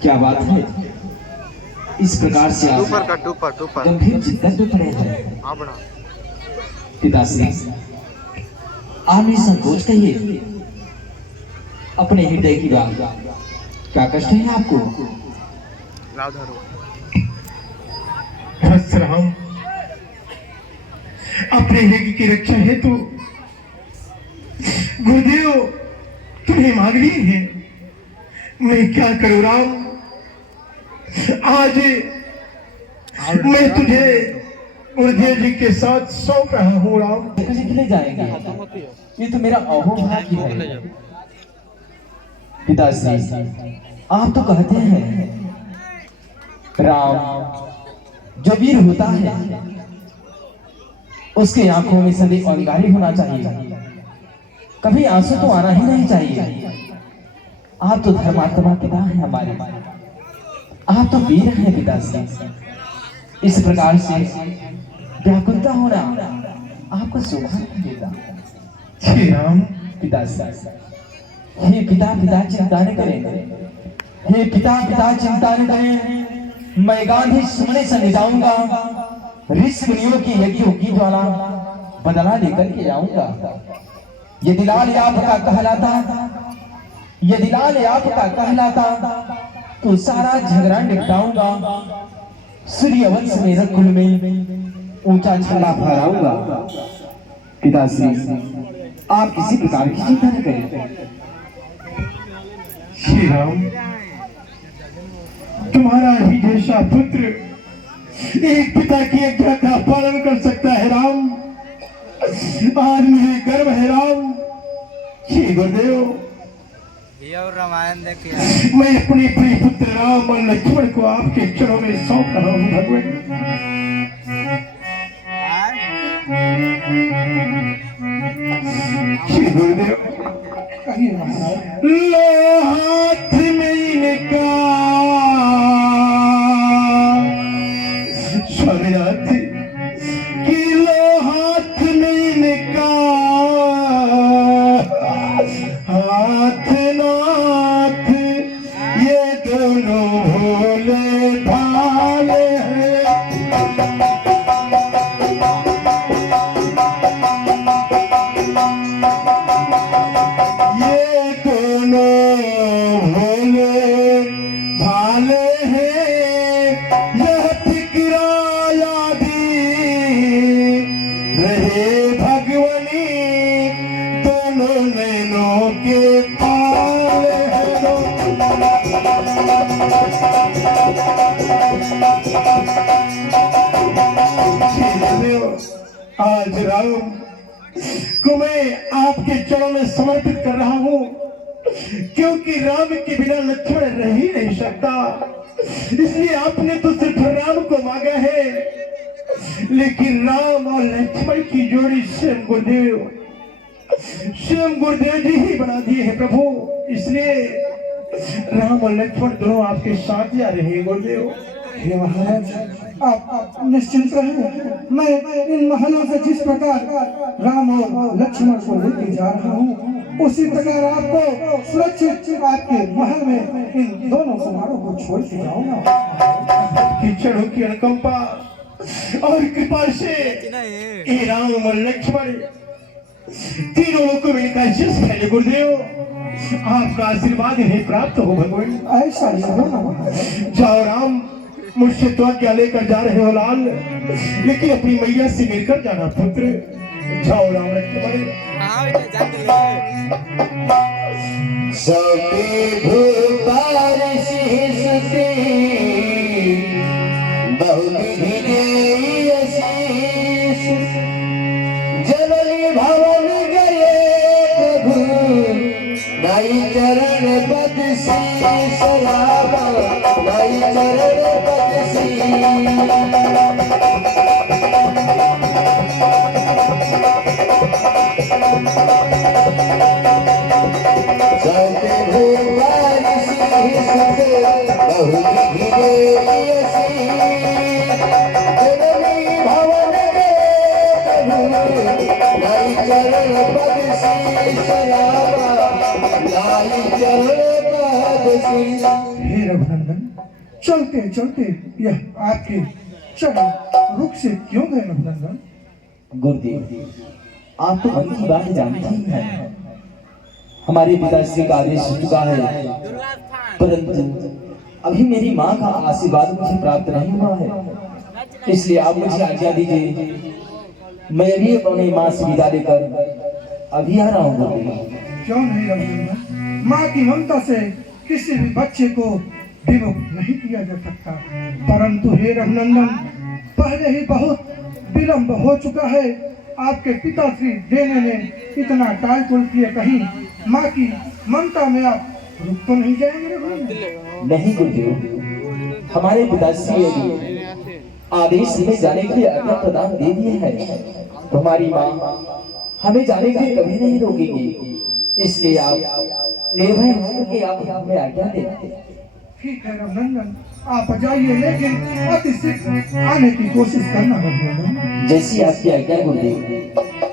क्या बात है, इस प्रकार से गंभीर चिंतन में पड़े हैं। पिताश्री, आप निसंकोच कहिए, अपने हृदय की बात, क्या कष्ट है आपको? राम, अपने यज्ञ की रक्षा हेतु गुरुदेव तुम्हें मांग रही है। मैं क्या करूं राम, आज मैं तुझे गुरुदेव जी के साथ सौंप रहा हूँ राम। निकले जाएंगे, ये तो मेरा अहोभाग्य है। पिताश्री, आप तो कहते हैं राम जो वीर होता है उसके आंखों में सदैव अंगारी होना चाहिए, कभी आंसू तो आना ही नहीं चाहिए। आप तो धर्मात्मा पिता हैं हमारे, आप तो वीर हैं पिताश्री। इस प्रकार से व्याकुलता होना आपको शोभा नहीं देता। श्री राम, पिताश्री, हे पिता पिता चिंता न करें, हे पिता पिता चिंता न करें। मैं गांधी सुमने से जाऊंगा, ऋषि मुनियों की यज्ञों की ज्वाला बदला लेकर के आऊंगा। यदि लाल आपका कहलाता, यदि लाल आपका कहलाता तो सारा झगड़ा निपटाऊंगा। सूर्यवंश मेरे कुल में ऊंचा छल्ला फहराऊंगा। पिताश्री, आप किसी प्रकार की चिंता न करें। श्री राम, तुम्हारा ही जैसा पुत्र एक पिता की आज्ञा का पालन कर सकता है राम। आज मुझे गर्व है राम। श्री गुरुदेव, रामायण देखिए, मैं अपने प्रिय पुत्र राम और लक्ष्मण को आपके चरणों में सौंप रहा हूँ भगवान। श्री गुरुदेव, लो हाथ में इनका स्वामीनाथ, कि लो हाथ में इनका हाथ नाथ, ये दोनों भोले भाले हैं। ये दोनों भोले भाले हैं, यह फिक्राया भी रहे भगवनी, दोनों नैनों के पाले हैं। आज राम को मैं आपके चरणों में समर्पित कर रहा हूँ, क्योंकि राम के बिना लक्ष्मण रह ही नहीं सकता। इसलिए आपने तो सिर्फ राम को मांगा है, लेकिन राम और लक्ष्मण की जोड़ी स्वयं गुरुदेव जी ही बना दिए हैं प्रभु। इसलिए राम और लक्ष्मण दोनों आपके साथ जा रहे हैं गुरुदेव। हे महाराज, आप निश्चिंत रहें। मैं इन महलों से जिस प्रकार राम और लक्ष्मण को लेके जा रहा हूँ, उसी प्रकार आपको सुरक्षित आपके महल में इन दोनों कुमारों को छोड़ के जाऊंगा। चरणों की अनुकंपा और कृपा से ये राम और लक्ष्मण तीनों लोगों में इनका यश फैले गुरुदेव। आपका आशीर्वाद है प्राप्त हो भगवान। ऐसा ही होना। जाओ राम, मुझसे तो क्या लेकर जा रहे हो लाल, लेकिन अपनी मैया से मिलकर जाना पुत्र। जाओ राम लक्ष्मण। सभी भूपाल शीसते बहुविधि आशीष, जननी भवन गए प्रभु, नाई चरण पद शीस राम, नाई चरण पद चरण पद शीश रामा लाई चरण पद शीश। हे रघुनंदन, चलते चलते यह आपके चरण रुख से क्यों गए रघुनंदन? गुरुदेव, आप तो मन की बात जानते ही हैं। हमारे पिताश्री का आदेश हो चुका है, परंतु अभी मेरी माँ का आशीर्वाद मुझे प्राप्त नहीं हुआ है। इसलिए आप मुझे आज्ञा दीजिए, मैं भी अपनी माँ से विदा लेकर अभी आ रहा हूँ गुरुदेव। क्यों नहीं रघुनंदन? माँ की ममता से किसी भी बच्चे को विमुख नहीं किया जा सकता। परंतु हे रघुनंदन, पहले ही बहुत विलंब हो चुका है। आपके पिताश्री देने ने इतना टाल टोल किए, कहीं माँ की ममता में आप रुक तो नहीं जाएंगे रघुनंदन? नहीं गुरुदेव, हमारे पिताश्री ने आदेश में जाने के लिए आज्ञा प्रदान दे दिए है, तो हमारी माँ हमें जाने के लिए कभी नहीं रोकेगी। इसलिए आप निर्भय होकर के आप हमें आज्ञा दें। ठीक है रघुनंदन, आप जाइए, लेकिन अति शीघ्र आने की कोशिश करना रघुनंदन। जैसी आपकी आज्ञा गुरुदेव।